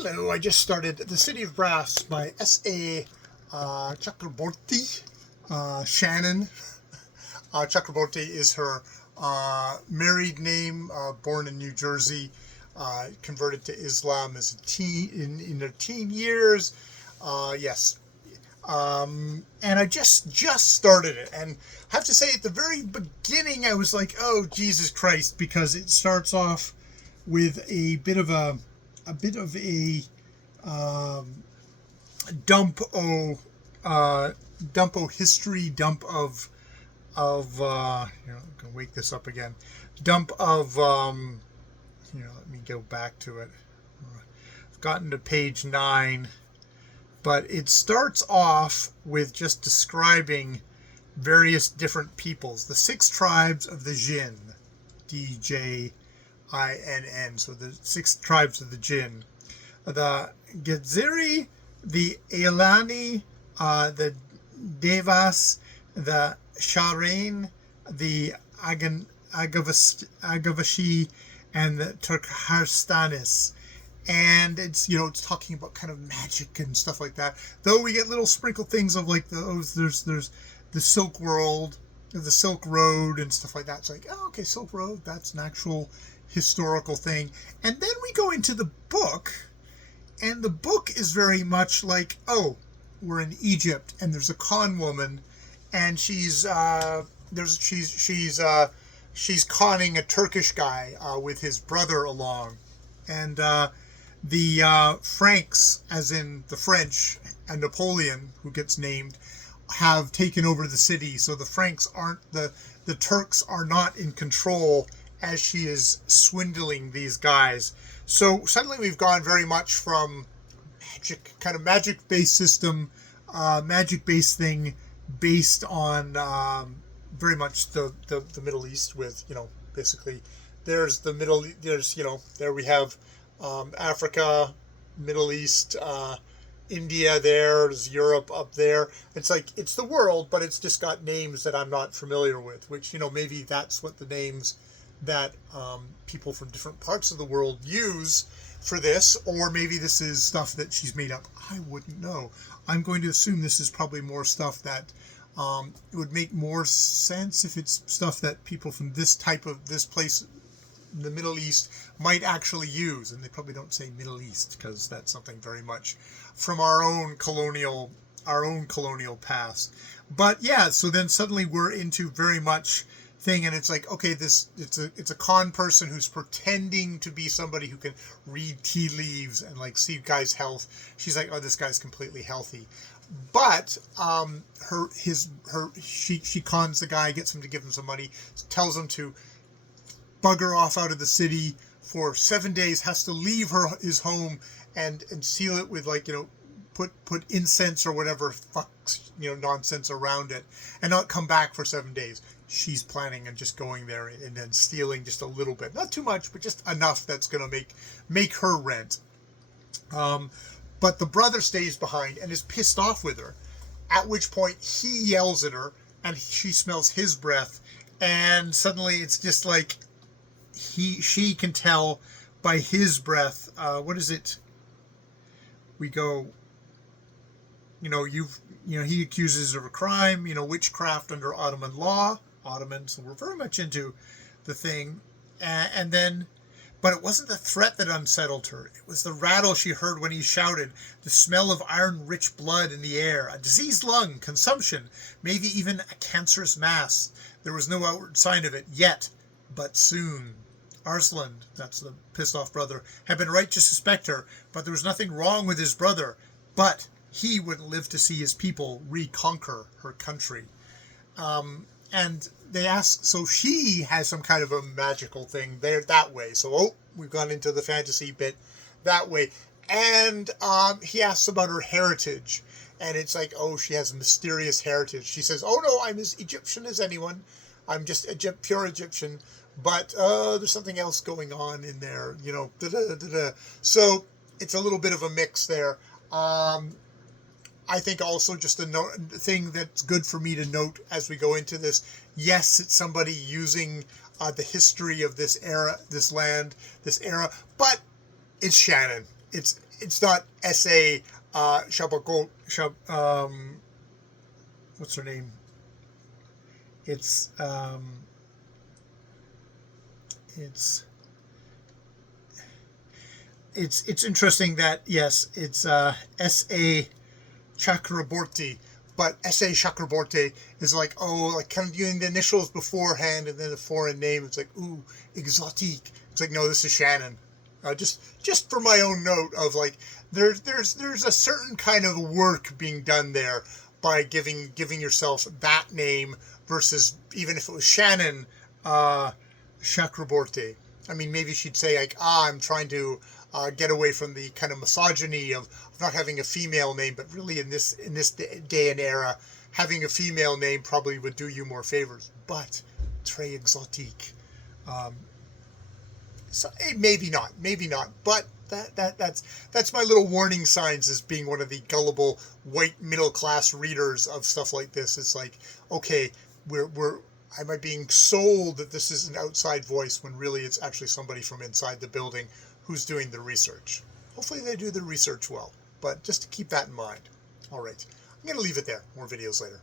Hello, I just started The City of Brass by S.A. Chakraborty. Shannon Chakraborty is her married name, born in New Jersey, converted to Islam as a teen, in her teen years. Yes. And I just started it, and I have to say at the very beginning I was like, oh Jesus Christ, because it starts off with a bit of a dump-o history, dump of I'm gonna wake this up again, dump of let me go back to it. I've gotten to page 9, but it starts off with just describing various different peoples, the 6 tribes of the Jinn, Djinn, so the 6 tribes of the Jinn, the Gedziri, the Eilani, the Devas, the Sharain, the Agavashi, and the Turkharstanis. And it's it's talking about kind of magic and stuff like that. Though we get little sprinkled things of like there's the Silk World, the Silk Road, and stuff like that. It's like, oh, okay, Silk Road, that's an actual historical thing. And then we go into the book, and the book is very much like, oh, we're in Egypt, and there's a con woman, and she's conning a Turkish guy with his brother along, and the Franks, as in the French, and Napoleon, who gets named, have taken over the city. So the Franks aren't, the Turks are not in control as she is swindling these guys. So suddenly we've gone very much from magic-based system, magic-based thing based on very much the Middle East, with, basically there's the Middle, there we have Africa, Middle East, India, there's Europe up there. It's like, it's the world, but it's just got names that I'm not familiar with, which, maybe that's what the names that people from different parts of the world use for this, or maybe this is stuff that she's made up. I wouldn't know. I'm going to assume this is probably more stuff that it would make more sense if it's stuff that people from this place in the Middle East might actually use, and they probably don't say Middle East because that's something very much from our own colonial past. But yeah, so then suddenly we're into very much thing, and it's like, okay, it's a con person who's pretending to be somebody who can read tea leaves and like see guys' health. She's like, oh, this guy's completely healthy, but she cons the guy, gets him to give him some money, tells him to bugger off out of the city for 7 days, has to leave his home and seal it with, like, put incense or whatever nonsense around it, and not come back for 7 days. She's planning on just going there and then stealing just a little bit, not too much, but just enough that's going to make her rent. But the brother stays behind and is pissed off with her, at which point he yells at her and she smells his breath, and suddenly it's just like she can tell by his breath. What is it? We go, he accuses her of a crime, witchcraft under Ottoman law. Ottomans, so we're very much into the thing. And then, but it wasn't the threat that unsettled her. It was the rattle she heard when he shouted, the smell of iron-rich blood in the air, a diseased lung, consumption, maybe even a cancerous mass. There was no outward sign of it yet, but soon. Arslan, that's the pissed-off brother, had been right to suspect her, but there was nothing wrong with his brother. But he wouldn't live to see his people reconquer her country. And they ask, so she has some kind of a magical thing there that way. So, we've gone into the fantasy bit that way. And he asks about her heritage. And it's like, oh, she has a mysterious heritage. She says, oh, no, I'm as Egyptian as anyone. I'm just pure Egyptian. But there's something else going on in there, So it's a little bit of a mix there. I think also just a thing that's good for me to note as we go into this. Yes, it's somebody using the history of this era, this land, this era, but it's Shannon. it's not S.A. Shabako, what's her name? It's it's it's interesting that yes, it's S.A. Chakraborty, but S.A. Chakraborty is like, oh, like kind of using the initials beforehand and then the foreign name. It's like, ooh, exotique. It's like, no, this is Shannon. Just for my own note of like, there's a certain kind of work being done there by giving yourself that name versus even if it was Shannon Chakraborty. I mean, maybe she'd say like, I'm trying to get away from the kind of misogyny of not having a female name, but really in this day and era, having a female name probably would do you more favors. But très exotique. So maybe not. But that's my little warning signs as being one of the gullible white middle class readers of stuff like this. It's like, okay, am I being sold that this is an outside voice when really it's actually somebody from inside the building who's doing the research? Hopefully they do the research well, but just to keep that in mind. All right, I'm going to leave it there. More videos later.